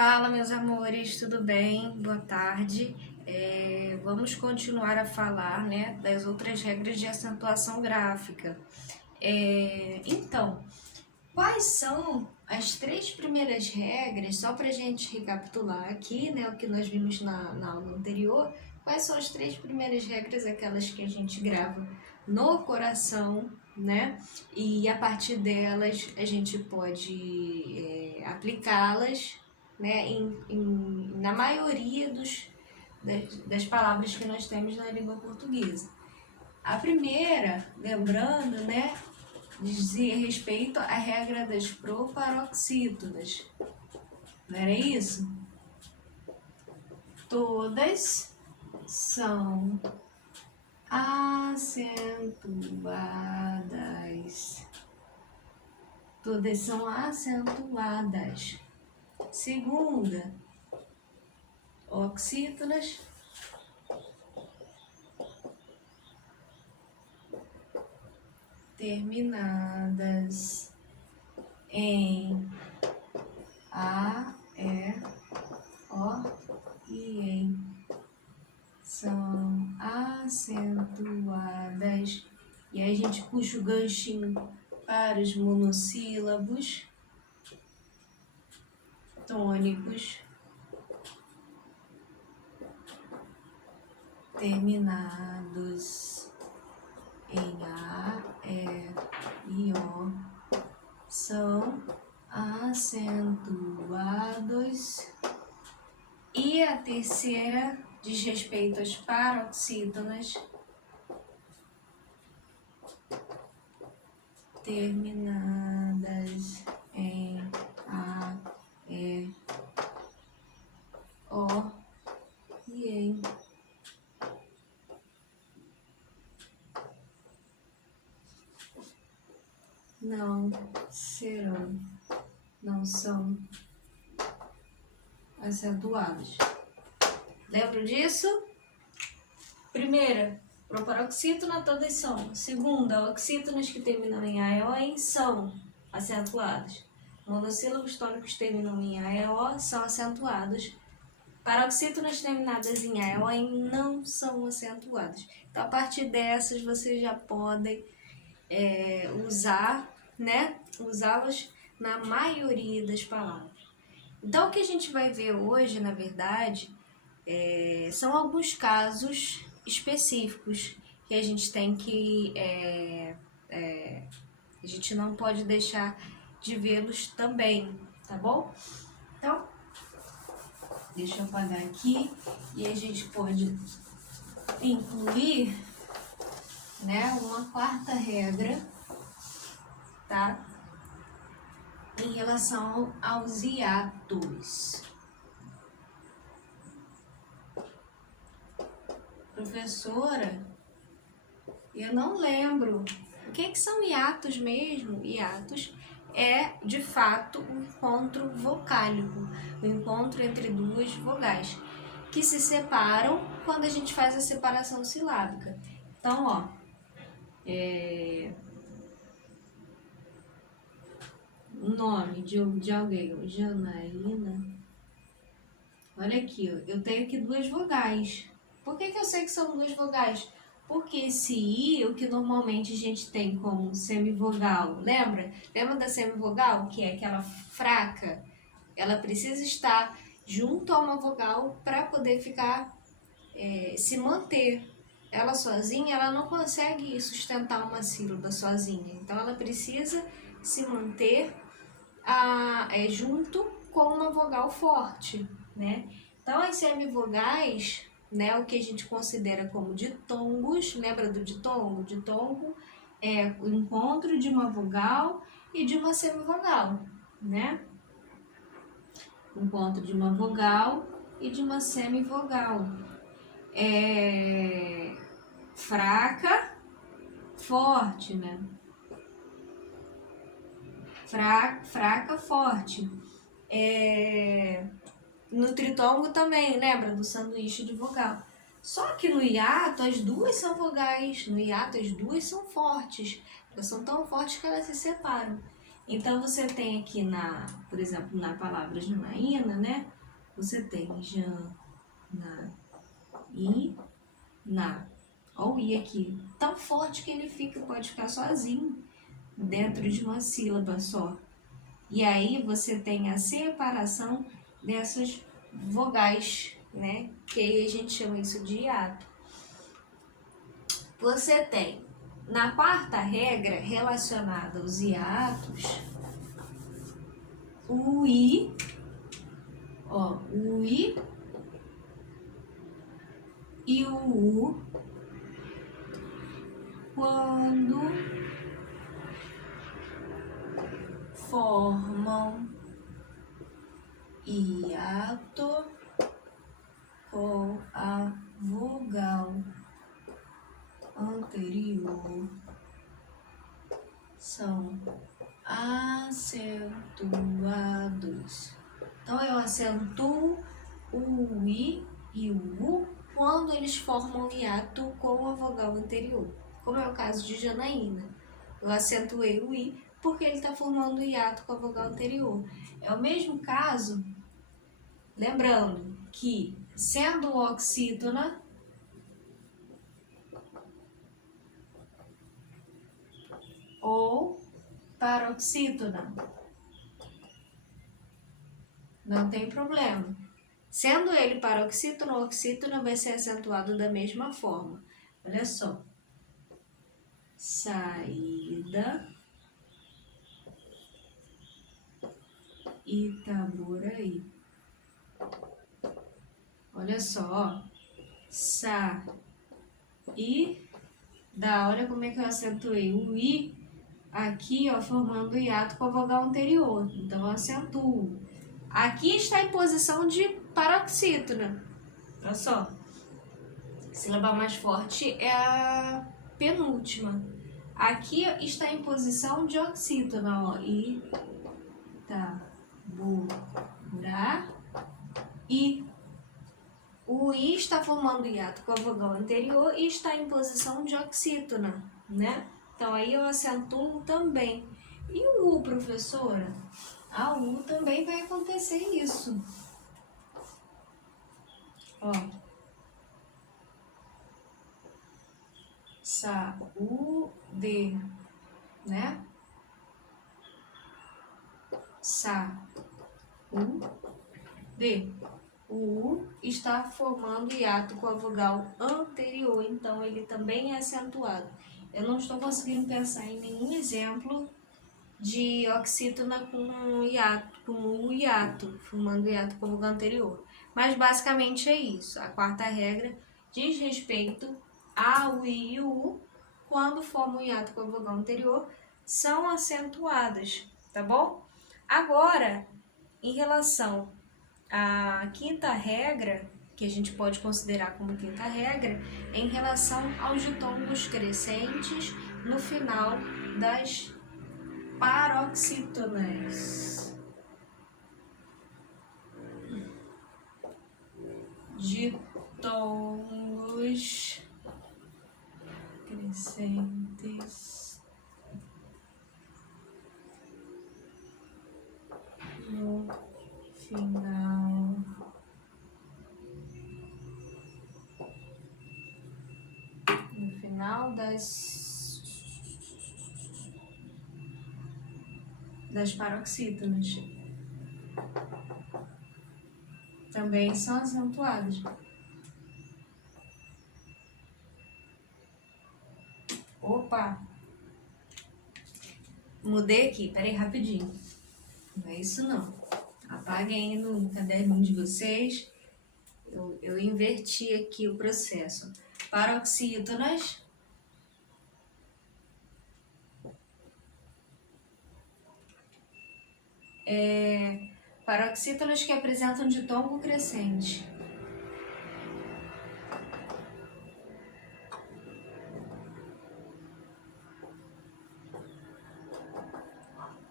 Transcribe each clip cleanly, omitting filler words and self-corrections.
Fala, meus amores, tudo bem? Boa tarde. Vamos continuar a falar, né, das outras regras de acentuação gráfica. Então, quais são as três primeiras regras, só para a gente recapitular aqui, né, o que nós vimos na aula anterior, quais são as três primeiras regras, aquelas que a gente grava no coração, né, e a partir delas a gente pode aplicá-las, né, na maioria das palavras que nós temos na língua portuguesa. A primeira, lembrando, né, dizia respeito à regra das proparoxítonas. Não era isso? Todas são acentuadas. Todas são acentuadas. Segunda, oxítonas terminadas em A, E, O e em são acentuadas. E aí a gente puxa o ganchinho para os monossílabos tônicos terminados em A, E e O são acentuados. E a terceira diz respeito às paroxítonas terminadas em A, E, O e em não são acentuados. Lembram disso? Primeira, proparoxítona, todas são. Segunda, oxítonas que terminam em A e O em são acentuados. Monossílabos tônicos que terminam em A e O são acentuados. Paroxítonas terminadas em A e O em não são acentuadas. Então, a partir dessas, vocês já podem usar, né? Usá-las na maioria das palavras. Então, o que a gente vai ver hoje, na verdade, são alguns casos específicos que a gente tem que... a gente não pode deixar de vê-los também, tá bom? Então, deixa eu apagar aqui e a gente pode incluir, né, uma quarta regra, tá? Em relação aos hiatos. Professora, eu não lembro. O que são hiatos mesmo? Hiatos é, de fato, um encontro vocálico, um encontro entre duas vogais, que se separam quando a gente faz a separação silábica. Então, ó, o nome de alguém, Janaína. Olha aqui, ó, eu tenho aqui duas vogais. Por que eu sei que são duas vogais? Porque esse I, o que normalmente a gente tem como semivogal, lembra? Lembra da semivogal, que é aquela fraca? Ela precisa estar junto a uma vogal para poder ficar, se manter. Ela sozinha, ela não consegue sustentar uma sílaba sozinha. Então, ela precisa se manter junto com uma vogal forte, né? Então, as semivogais, né, o que a gente considera como ditongos, lembra do ditongo? Ditongo é o encontro de uma vogal e de uma semivogal, né? Encontro de uma vogal e de uma semivogal. Fraca, forte, né? Fraca, forte. No tritongo também, lembra do sanduíche de vogal. Só que no hiato as duas são vogais, no hiato as duas são fortes. Elas são tão fortes que elas se separam. Então, você tem aqui, por exemplo, na palavra Janaína, né? Você tem Janaína. Olha o I aqui, tão forte que ele pode ficar sozinho dentro de uma sílaba só. E aí você tem a separação dessas vogais, né? Que aí a gente chama isso de hiato. Você tem, na quarta regra relacionada aos hiatos, o I, o I e o U, quando formam hiato com a vogal anterior, são acentuados. Então, eu acentuo o I e o U quando eles formam hiato com a vogal anterior, como é o caso de Janaína. Eu acentuei o I porque ele está formando hiato com a vogal anterior. É o mesmo caso, lembrando que, sendo oxítona ou paroxítona, não tem problema. Sendo ele paroxítona ou oxítona, vai ser acentuado da mesma forma. Olha só. Saída, Itaboraí. Olha só, ó. Sa, I, da. Olha como é que eu acentuei o I aqui, ó, formando o hiato com a vogal anterior. Então, eu acentuo. Aqui está em posição de paroxítona. Olha só. A sílaba mais forte é a penúltima. Aqui está em posição de oxítona, ó. I. O I está formando hiato com a vogal anterior e está em posição de oxítona, né? Então, aí eu acentuo também. E o U, professora? O U também vai acontecer isso. Ó. Saúde, né? Saúde. O U está formando hiato com a vogal anterior, então ele também é acentuado. Eu não estou conseguindo pensar em nenhum exemplo de oxítona com o hiato, formando hiato com a vogal anterior. Mas basicamente é isso. A quarta regra diz respeito ao I e o U, quando formam hiato com a vogal anterior, são acentuadas, tá bom? Agora, em relação à quinta regra, que a gente pode considerar como quinta regra, é em relação aos ditongos crescentes no final das paroxítonas. Ditongos crescentes no final das paroxítonas. Também são acentuados. Opa! Mudei aqui, peraí rapidinho. Não é isso não. Apaguem aí no caderninho de vocês. Eu inverti aqui o processo. Paroxítonas. Paroxítonas que apresentam ditongo crescente.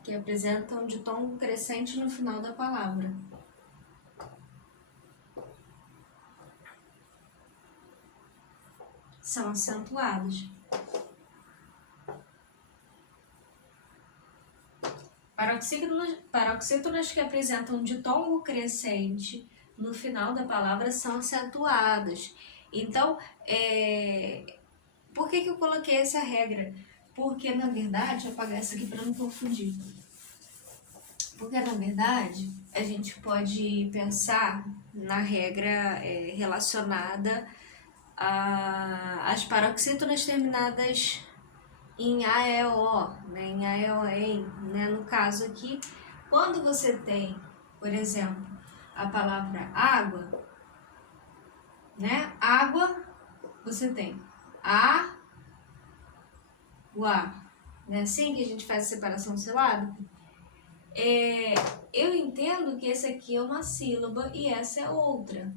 Que apresentam ditongo crescente no final da palavra. São acentuados. Paroxítonas que apresentam ditongo crescente no final da palavra são acentuadas. Então, por que eu coloquei essa regra? Porque, na verdade, deixa eu apagar isso aqui para não confundir. Porque, na verdade, a gente pode pensar na regra relacionada às paroxítonas terminadas em AEO, né, em AEOEM, né? No caso aqui, quando você tem, por exemplo, a palavra água, né? Água, você tem água, né? Assim que a gente faz a separação silábica. Eu entendo que esse aqui é uma sílaba e essa é outra,